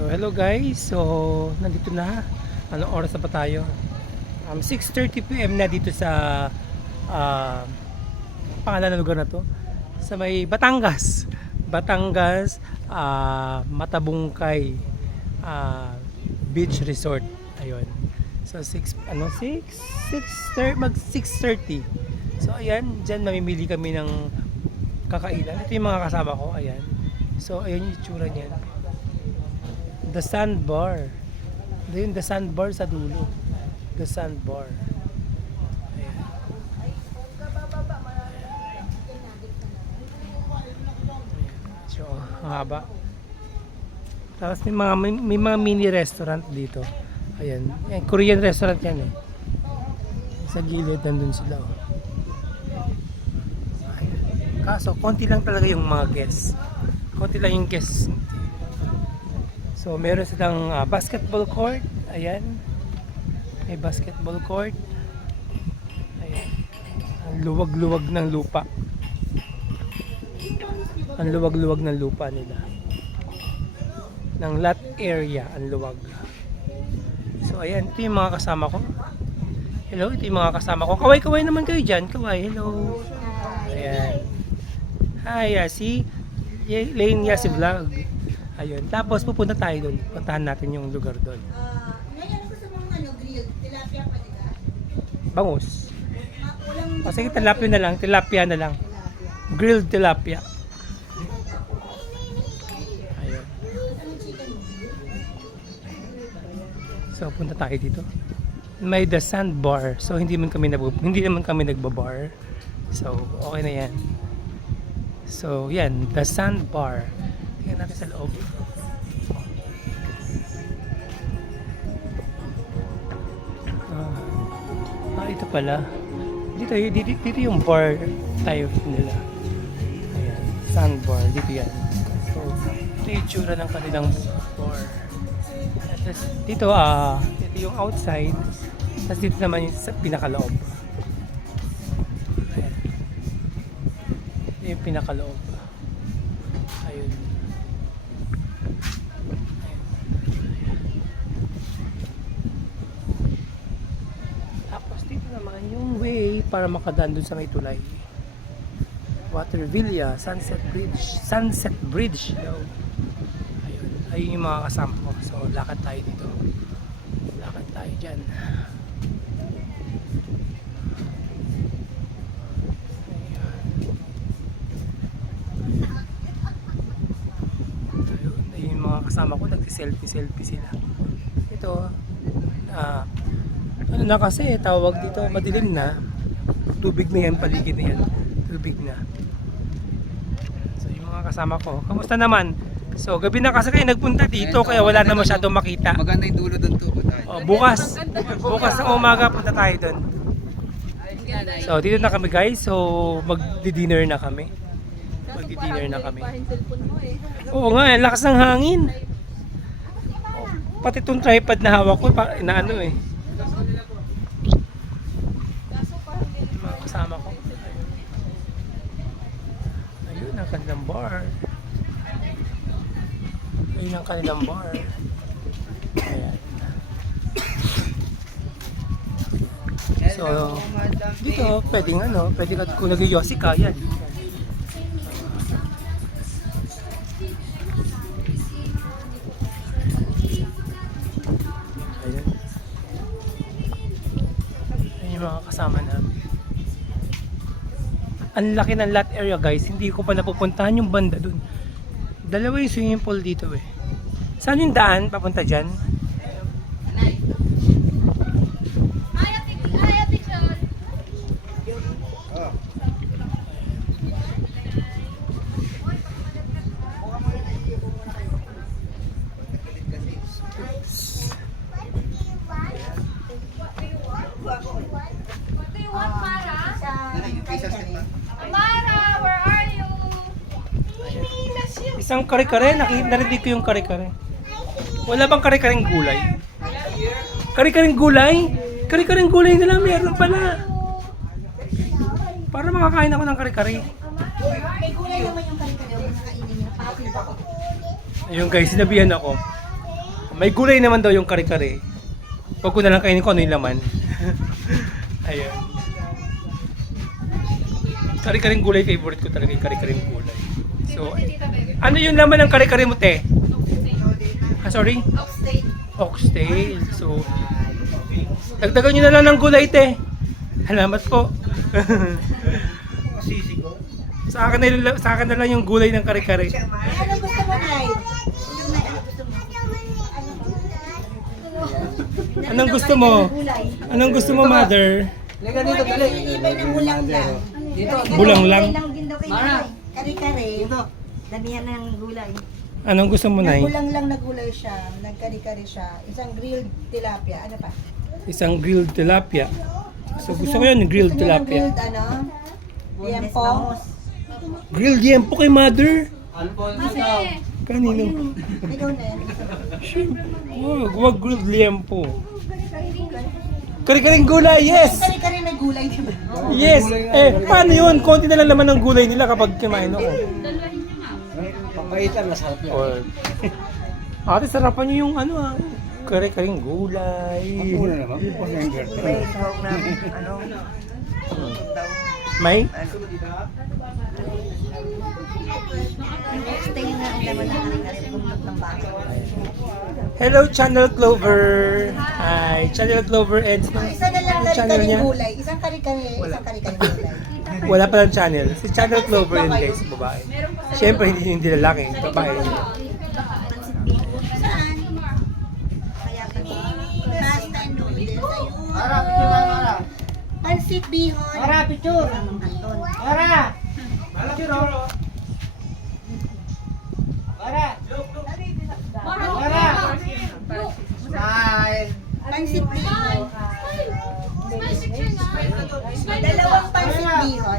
So hello guys, so nandito na. Anong oras na ba tayo? 6:30 PM na dito sa pangalan ng lugar na to. Sa may Batangas. Batangas, Matabungkay Beach Resort. Ayun. So 6:30. So ayan, diyan mamimili kami ng kakainan. Ito yung mga kasama ko, ayan. So ayan yung itsura niyan. The Sandbar. Ayun, the Sandbar sa dulo. The Sandbar. Ayan. So, ang haba. Tapos may mga mini restaurant dito. Ayan. Ayan, Korean restaurant yan eh. Sa gilid nandun sila. Oh. Ayan. Kaso, konti lang talaga yung mga guests. Konti lang yung guests. So, meron silang basketball court. Ayan. May basketball court. Ayan. Ang luwag-luwag ng lupa. Ang luwag-luwag ng lupa nila. Ng lot area. Ang luwag. So, ayan. Ito yung mga kasama ko. Hello, ito yung mga kasama ko. Kaway-kaway naman kayo dyan. Kaway, hello. Ayan. Hi, si Lane Yasi Vlog. Ayun. Tapos pupunta tayo doon. Puntahan natin yung lugar doon. Ngayon gusto mong grilled tilapia pa diba? Bangus. O sige, tilapia na lang. Tilapia na lang. Grilled tilapia. Ayun. So punta tayo dito. May the Sandbar. So hindi naman kami nagbabar. So okay na yan. So yan, the Sandbar. Tingnan natin sa loob. Ito pala. Dito yung bar type nila. Ayan, Sandbar. Dito yan. So, ito yung tsura ng kanilang bar. Tapos, dito yung outside. Tapos dito naman yung sa pinakaloob. Ayan. Ito yung pinakaloob. Ayun. Tapos dito naman yung way para makadaan dun sa may tulay. Watervilla, Sunset Bridge daw. Ayun. Ayun yung mga kasama ko. So lakad tayo dito. Lakad tayo dyan. Ayun yung mga kasama ko. Nagsi-selfie sila. Ito, ano na kasi, tawag dito, madilim na. Tubig na yan, paligid na yan. Tubig na. So, yung mga kasama ko, kamusta naman? So, gabi na kasi kayo nagpunta dito, kaya wala na masyadong makita. Maganda yung dulo doon to. Bukas ng umaga, punta tayo doon. So, dito na kami guys. So, magdi-dinner na kami. Oo nga, lakas ng hangin. Pati itong tripod na hawak ko, inaano eh. Mga kasama ko. Ayun ang kanilang bar. Ayun ang kanilang bar. Ayan. So, dito pwedeng pwede ka kung nag-yosi ka, yan. Ayan. Ayan yung mga kasama namin. Ang laki ng lot area guys, hindi ko pa napupuntahan yung banda dun. Dalawa yung swimming pool dito eh. Saan yung daan papunta dyan? Amara, where are you? Isang kare-kare, narinig ko yung kare-kare. Wala bang kare-kareng gulay? Kare-kareng gulay? Kare-kareng gulay na lang, meron pala. Para makakain ako ng kare-kare. May gulay naman yung kare-kare na kainin niya. Pakapil ako. Ayun guys, sinabihan ako. May gulay naman daw yung kare-kare. Huwag ko na lang kainin kung ano yung laman. Ayan. Kare-kareng gulay, favorite ko talaga yung kare-kareng gulay. So, ano yung laman ng kare-kare mo, te? Ah, sorry? Upstate. Oxtail. So, dagdagan nyo na lang ng gulay, te. Salamat po. sa akin na lang yung gulay ng kare-kare. Ay, anong gusto mo, Nay? Anong gusto mo? Anong gusto mo, mother? Lega dito, dali. Ibay ng bulang lang. Dito. Bulang lang? din daw kayo. Mara. Kare-kare. Dito. Damihan ng gulay. Anong gusto mo, Nay? Nagbulang lang na gulay siya. Nagkari-kari siya. Isang grilled tilapia. Ano pa? Isang grilled tilapia. So, gusto ko yun, grilled Gusto niyo ng tilapia. grilled ano? Liempo. Grilled yempo kay mother? Ano po ang ikaw? Kanino? Ikaw na yan. Wag grilled liempo. Kare-kareng gulay, yes! Kare-kare na gulay, di ba? Yes! Eh, paano yun? Konti na lang laman ng gulay nila kapag kumain ako. Papaitan, masarap yan. Or, ate, sarapan niyo yung ano ah. Kare-kareng gulay. Una naman, bukos na yung girl. May? Stay na ang laman ng kare-kare. Buntot ng baka. Hello, Channel Clover. Hi, Channel Clover and Isa na lang channel niya? kare-kare gulay. Isang kare-kare, isang kare-kare gulay. Wala pa lang channel. Si Channel Clover yun guys, babae. Siyempre, hindi lalaki, babae. Saan? Kaya kami. Pasta noodles. Mara, picture na, Mara. Pansit bihon. Mara, picture. Kanton. Mara. Picture, oh. Mara. Mara. Smile. Pansit bihon. Smile picture na. Smile Dalawang pansit bihon.